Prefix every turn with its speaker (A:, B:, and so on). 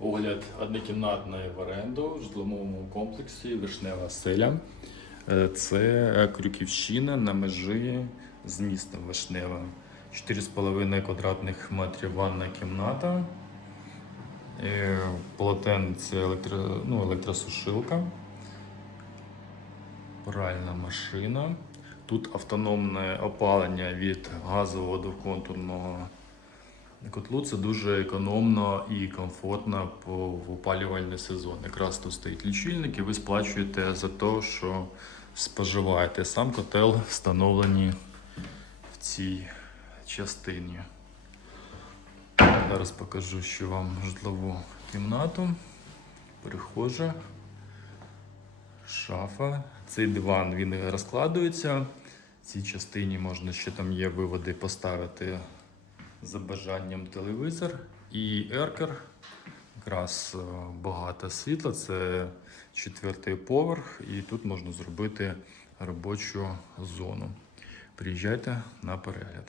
A: Огляд однокімнатної в оренду в житловому комплексі Вишнева селя. Е, Це Крюківщина на межі з містом Вишнева. 4,5 квадратних метрів ванна кімната. Е, Полотенце електро, ну, електросушилка. Пральна машина. Тут автономне опалення від газового двоконтурного котлу. Це дуже економно і комфортно в опалювальний сезон. Якраз тут стоїть лічильник, і ви сплачуєте за те, що споживаєте. Сам котел встановлений в цій частині. Зараз покажу ще вам житлову кімнату. Прихожа шафа. Цей диван він розкладується. В цій частині можна ще там є виводи поставити за бажанням телевізор і еркер. Якраз е, багато світла, це четвертий поверх, і тут можна зробити робочу зону. Приїжджайте на перегляд.